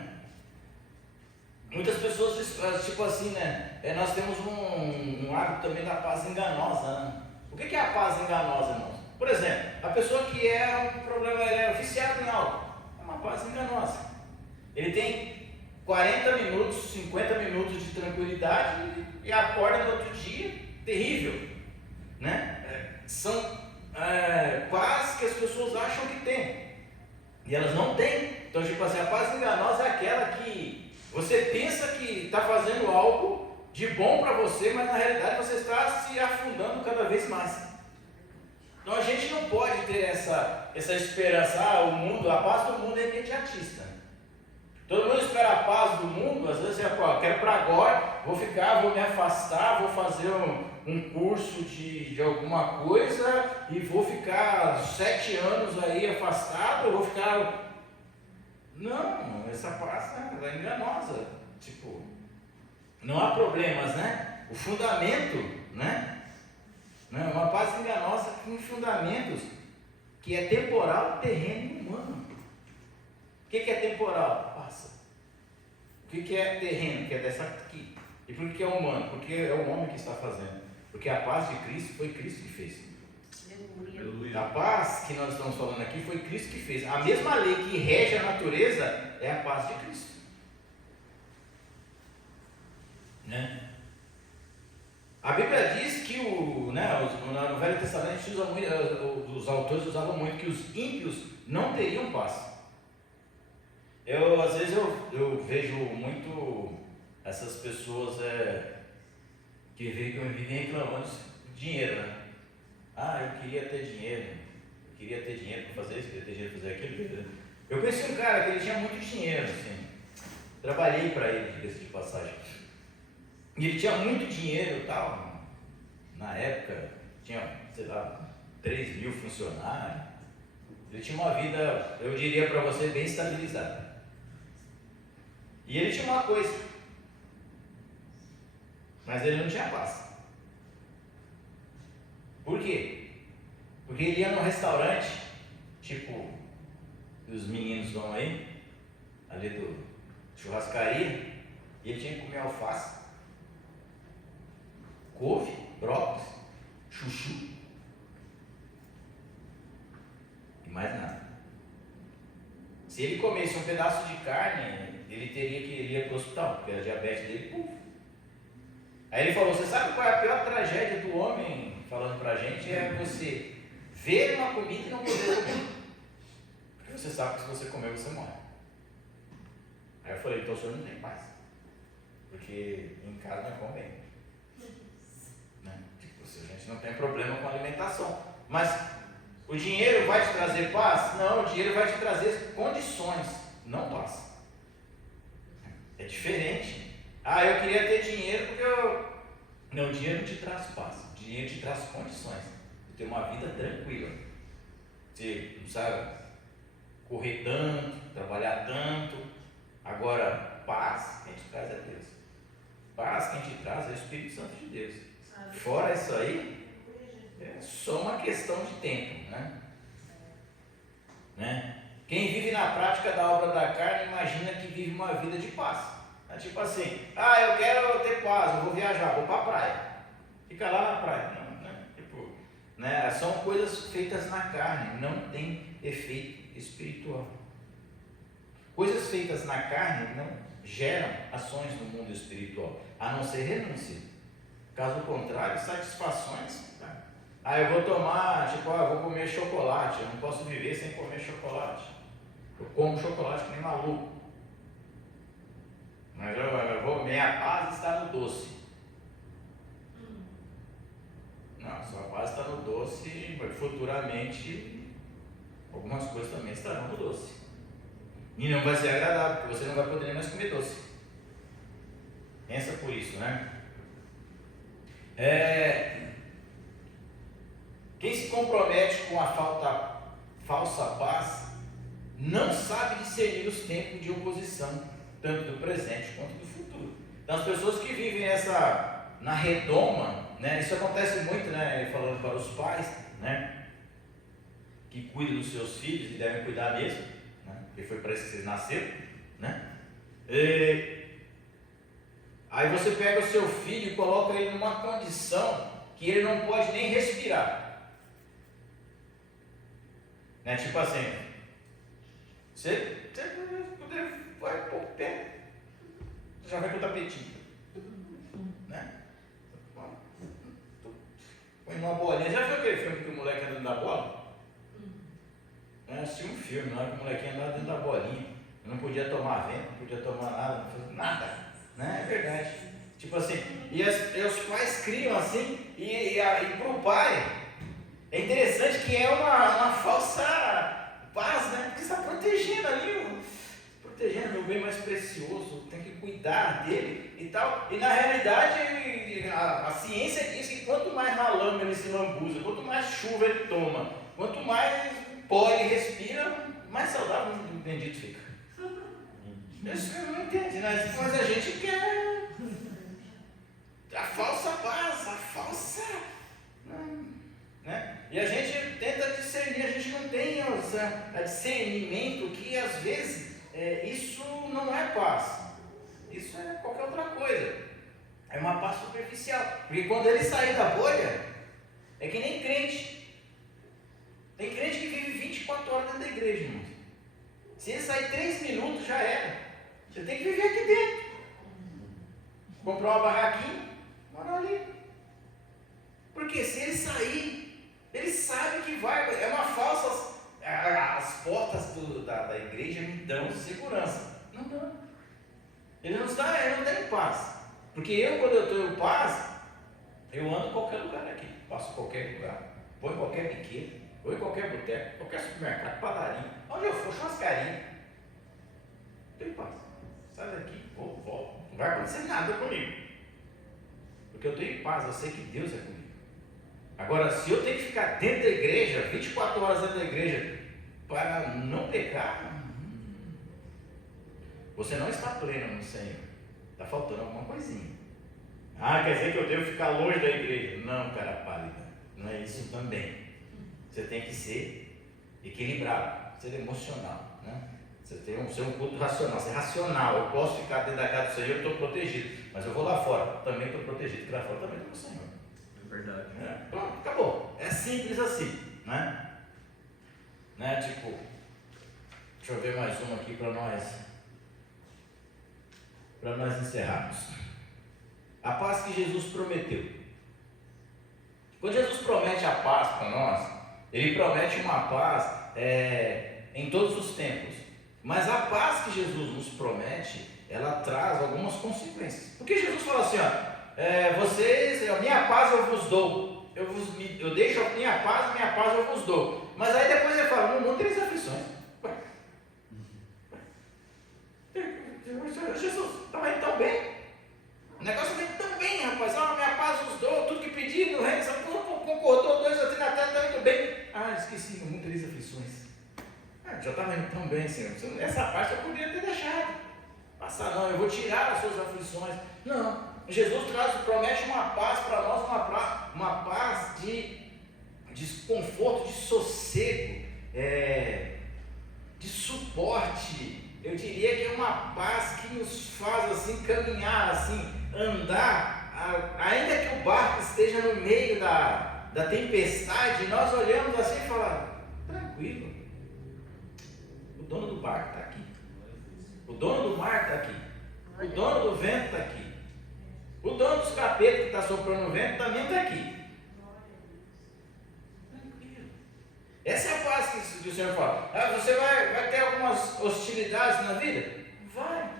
Muitas pessoas, tipo assim, né? Nós temos um hábito também da paz enganosa. Né? O que é a paz enganosa, irmãos? Por exemplo, a pessoa que é viciado em álcool, é uma paz enganosa. Ele tem 40 minutos, 50 minutos de tranquilidade e acorda no outro dia terrível. Né? São paz que as pessoas acham que têm e elas não têm. Então, tipo assim, a paz enganosa é aquela que você pensa que está fazendo algo de bom para você, mas na realidade você está se afundando cada vez mais. Então a gente não pode ter essa esperança. A paz do mundo é imediatista. Todo mundo espera a paz do mundo, às vezes eu quero para agora, vou me afastar, vou fazer um curso de alguma coisa e vou ficar 7 anos aí afastado, eu vou ficar... Não, essa paz ela é enganosa. Tipo, não há problemas, né? O fundamento, né? Uma paz enganosa com fundamentos que é temporal, terreno e humano. O que é temporal? Passa. O que é terreno? Que é dessa aqui. E por que é humano? Porque é o homem que está fazendo. Porque a paz de Cristo foi Cristo que fez. Aleluia. A paz que nós estamos falando aqui foi Cristo que fez. A mesma lei que rege a natureza é a paz de Cristo. Né? A Bíblia diz que no Velho Testamento usa muito, os autores usavam muito que os ímpios não teriam paz. Às vezes eu vejo muito essas pessoas que vivem reclamando de dinheiro, né? Eu queria ter dinheiro para fazer isso, queria ter dinheiro para fazer aquilo. Eu conheci um cara que ele tinha muito dinheiro, assim. Trabalhei para ele, diga-se de passagem. E ele tinha muito dinheiro e tal. Na época, tinha, 3.000 funcionários. Ele tinha uma vida, eu diria para você, bem estabilizada. E ele tinha uma coisa, mas ele não tinha paz. Por quê? Porque ele ia num restaurante, tipo, os meninos vão aí, ali do churrascaria, e ele tinha que comer alface, couve, brócolis, chuchu e mais nada. Se ele comesse um pedaço de carne, ele teria que ir para o hospital, porque a diabetes dele, Aí ele falou, você sabe qual é a pior tragédia do homem, falando pra gente, é você ver uma comida e não poder comer. Porque você sabe que se você comer, você morre. Aí eu falei, então o senhor não tem paz. Porque em casa não convém. Né? Tipo, a gente não tem problema com alimentação. Mas o dinheiro vai te trazer paz? Não, o dinheiro vai te trazer condições, não paz. É diferente. Eu queria ter dinheiro porque Não, o dinheiro não te traz paz. O dinheiro te traz condições de ter uma vida tranquila. Você não precisa correr tanto, trabalhar tanto. Agora, paz, quem te traz é Deus. Paz, quem te traz é o Espírito Santo de Deus. Fora isso aí, é só uma questão de tempo, né? Quem vive na prática da obra da carne imagina que vive uma vida de paz. É tipo assim, eu quero ter paz, eu vou viajar, vou para a praia. Fica lá na praia. Não, né? Tipo, né? São coisas feitas na carne, não tem efeito espiritual. Coisas feitas na carne não geram ações no mundo espiritual, a não ser renúncia. Caso contrário, satisfações. Eu vou tomar, eu vou comer chocolate, eu não posso viver sem comer chocolate. Eu como chocolate que nem maluco. Mas minha paz está no doce. Não, sua paz está no doce, mas futuramente algumas coisas também estarão no doce. E não vai ser agradável, porque você não vai poder mais comer doce. Pensa por isso, né? Quem se compromete com a falsa paz não sabe discernir os tempos de oposição, tanto do presente quanto do futuro. Então, as pessoas que vivem na redoma, né, isso acontece muito, né, falando para os pais, né, que cuidam dos seus filhos e devem cuidar mesmo, né, porque foi para isso que vocês nasceram, né? Aí você pega o seu filho e coloca ele numa condição que ele não pode nem respirar. Né? Tipo assim, você vai pôr o pé, você já vai com o tapetinho. Né? Põe uma bolinha. Já viu aquele filme que o moleque anda dentro da bola? Eu assisti um filme, na hora que o molequinho andava dentro da bolinha. Eu não podia tomar vento, não podia tomar nada, não fazia nada. Né? É verdade. Tipo assim, e os pais criam assim, e para o pai, é interessante que é uma falsa paz, né? Porque você está protegendo ali, protegendo meu bem mais precioso, tem que cuidar dele e tal. E na realidade, a ciência diz que quanto mais na lama ele se lambuza, quanto mais chuva ele toma, quanto mais pó ele respira, mais saudável o bendito fica. Isso eu não entendo, né? Mas a gente quer a falsa paz, a falsa. Né? E a gente tenta discernir, a gente não tem a discernimento que às vezes isso não é paz, isso é qualquer outra coisa, é uma paz superficial, porque quando ele sair da bolha, é que nem crente, tem crente que vive 24 horas dentro da igreja, irmãos. Se ele sair 3 minutos já era, você tem que viver aqui dentro, comprar uma barraquinha, morar ali, porque se ele sair, ele sabe que vai, é uma falsa, as portas da igreja me dão segurança, não dão, ele não está em paz, porque eu, quando eu estou em paz, eu ando em qualquer lugar aqui, passo em qualquer lugar, vou em qualquer biqueira, vou em qualquer boteco, qualquer supermercado, padaria, onde eu for, churrascaria, estou em paz, sai daqui, volto, não vai acontecer nada comigo, porque eu estou em paz, eu sei que Deus é comigo. Agora, se eu tenho que ficar dentro da igreja, 24 horas dentro da igreja, para não pecar, você não está pleno no Senhor, está faltando alguma coisinha. Quer dizer que eu devo ficar longe da igreja? Não, cara pálida, não é isso também. Você tem que ser equilibrado, ser emocional, né? Você tem ser um culto racional, ser racional. Eu posso ficar dentro da casa do Senhor, eu estou protegido, mas eu vou lá fora, também estou protegido, porque lá fora também estou com o Senhor. Verdade. Pronto, acabou. É simples assim, né? Tipo, deixa eu ver mais uma aqui para nós encerrarmos. A paz que Jesus prometeu. Quando Jesus promete a paz para nós, ele promete uma paz em todos os tempos. Mas a paz que Jesus nos promete, ela traz algumas consequências. Porque Jesus fala assim, a minha paz eu vos dou, eu deixo a minha paz eu vos dou. Mas aí depois ele fala, não tereis aflições. Jesus, estava indo tão bem, o negócio vem tão bem, rapaz, minha paz vos dou, tudo que pedi no reino, concordou 2 ou 3 na terra, está muito bem. Esqueci, não tereis aflições. Já estava indo tão bem, Senhor, essa parte eu poderia ter deixado passar, não, eu vou tirar as suas aflições. Não. Jesus promete uma paz para nós, uma paz de desconforto, de sossego, de suporte. Eu diria que é uma paz que nos faz assim caminhar, assim, andar, ainda que o barco esteja no meio da tempestade, nós olhamos assim e falamos, tranquilo, o dono do barco está aqui, o dono do mar está aqui, o dono do vento está aqui. O dono dos capetas que está soprando o vento também está aqui. Tranquilo. Essa é a paz que o Senhor fala. Você vai ter algumas hostilidades na vida? Vai.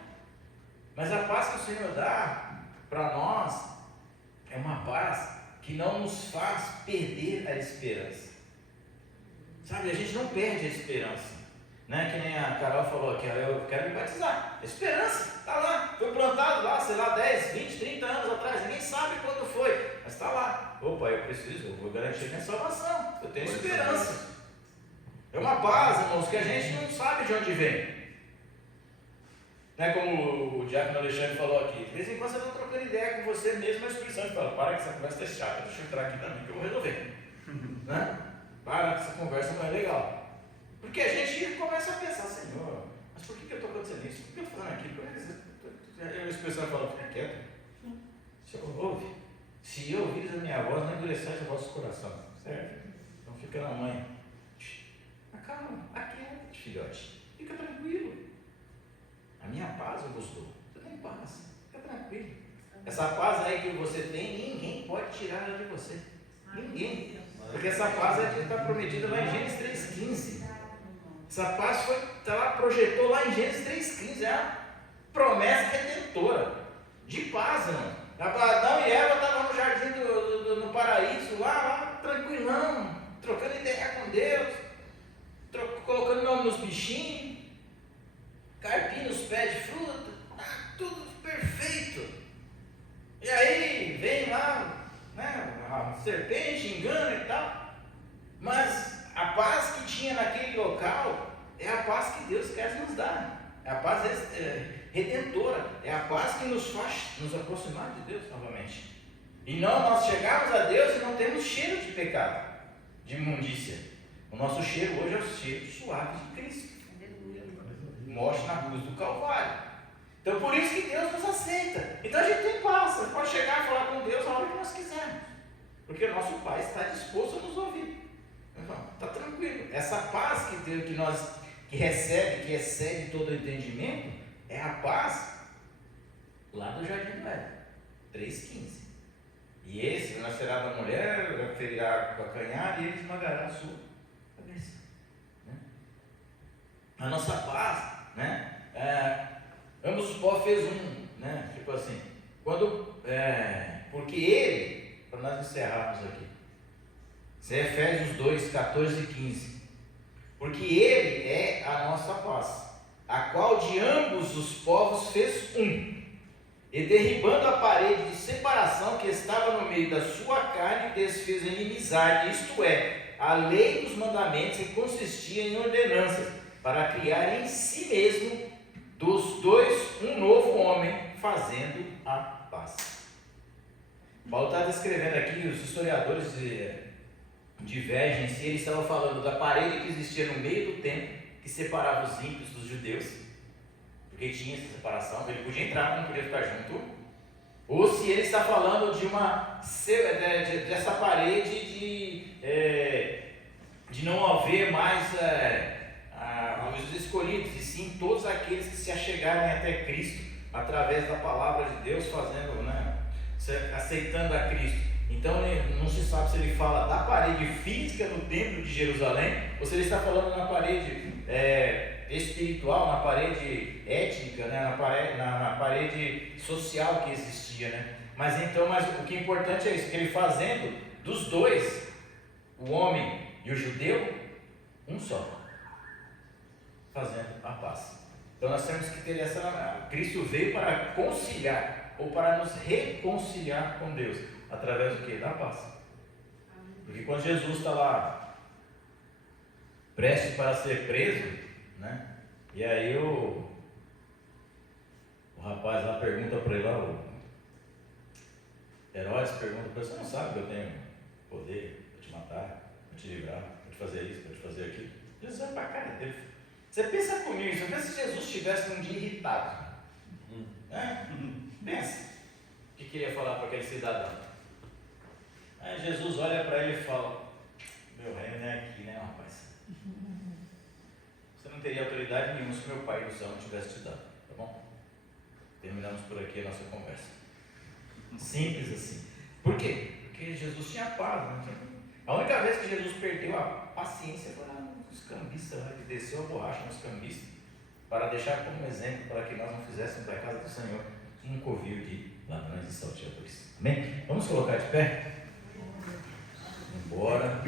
Mas a paz que o Senhor dá para nós é uma paz que não nos faz perder a esperança. Sabe, a gente não perde a esperança. Né? Que nem a Carol falou aqui, eu quero me batizar. Esperança, está lá, foi plantado lá, sei lá, 10, 20, 30 anos atrás, ninguém sabe quando foi, mas está lá. Opa, eu vou garantir minha salvação, eu tenho esperança. É uma paz, irmãos, que a gente não sabe de onde vem. Né? Como o diácono Alexandre falou aqui, de vez em quando você está trocando ideia com você mesmo, mas o Espírito Santo fala, para que essa conversa é chata, deixa eu entrar aqui também, que eu vou resolver. Né? Para que essa conversa não é legal. Porque a gente começa a pensar, Senhor, mas por que eu estou acontecendo isso? Por que eu estou falando aquilo? Aí o Espírito Santo fala, fica quieto. Senhor, ouve. Se eu ouvires a minha voz, não endureçais o vosso coração. Certo? Então fica na mãe. Acalma, aquieta, filhote. Fica tranquilo. A minha paz eu vos dou. Você tem paz. Fica tranquilo. Essa paz aí que você tem, ninguém pode tirar ela de você. Ninguém. Porque essa paz está prometida lá em Gênesis 3,15. Essa paz projetou lá em Gênesis 3,15, é a promessa redentora de paz, irmão. Adão e Eva estavam no jardim no paraíso, lá, tranquilão, trocando ideia com Deus, colocando nome nos bichinhos, carpinhos, que nos faz nos aproximar de Deus novamente. E não nós chegarmos a Deus e não temos cheiro de pecado, de imundícia. O nosso cheiro hoje é o cheiro suave de Cristo. Morte na cruz do Calvário. Então por isso que Deus nos aceita. Então a gente tem paz. Você pode chegar e falar com Deus a hora que nós quisermos. Porque o nosso Pai está disposto a nos ouvir. Então, está tranquilo. Essa paz que Deus, que recebe, que excede todo o entendimento, é a paz lá do Jardim do Éden, 3,15. E esse nascerá da mulher, ferirá com a canhada e ele esmagará a sua cabeça. Né? A nossa paz, né? Ambos os povos fez um, né? Tipo assim, porque ele, para nós encerrarmos aqui, isso é Efésios 2, 14 e 15. Porque ele é a nossa paz, a qual de ambos os povos fez um, e derribando a parede de separação que estava no meio da sua carne, desfez a inimizade, isto é, a lei dos mandamentos, que consistia em ordenanças, para criar em si mesmo dos dois um novo homem, fazendo a paz. Paulo está descrevendo aqui, os historiadores divergem se ele estava falando da parede que existia no meio do templo, que separava os ímpios dos judeus, porque tinha essa separação, ele podia entrar, mas não podia ficar junto, ou se ele está falando dessa parede de não haver mais os escolhidos, e sim todos aqueles que se achegarem até Cristo, através da palavra de Deus, fazendo, né, aceitando a Cristo. Então não se sabe se ele fala da parede física do templo de Jerusalém, ou se ele está falando na parede espiritual, na parede étnica, né, na parede social que existia, né? Mas o que é importante é isso, que ele fazendo dos dois, o homem e o judeu, um só, fazendo a paz. Então nós temos que ter Cristo veio para conciliar, ou para nos reconciliar com Deus, através do que? Da paz. Porque quando Jesus está lá, prestes para ser preso, né? E aí o rapaz lá pergunta para ele lá, o Herodes pergunta para ele: você não sabe que eu tenho poder para te matar, para te livrar, para te fazer isso, para te fazer aquilo? Jesus vai para a cara dele. Você pensa comigo, você pensa se Jesus estivesse num dia irritado, né? Pensa o que queria falar para aquele cidadão. Aí Jesus olha para ele e fala: meu reino é aqui, né, rapaz? Você não teria autoridade nenhuma se meu Pai do céu não tivesse te dado, tá bom? Terminamos por aqui a nossa conversa. Simples assim. Por quê? Porque Jesus tinha paz, né? A única vez que Jesus perdeu a paciência foi lá nos cambistas, né? Ele desceu a borracha nos cambistas para deixar como exemplo para que nós não fizéssemos da casa do Senhor um covil de ladrões e salteadores. Amém? Vamos colocar de pé? Embora.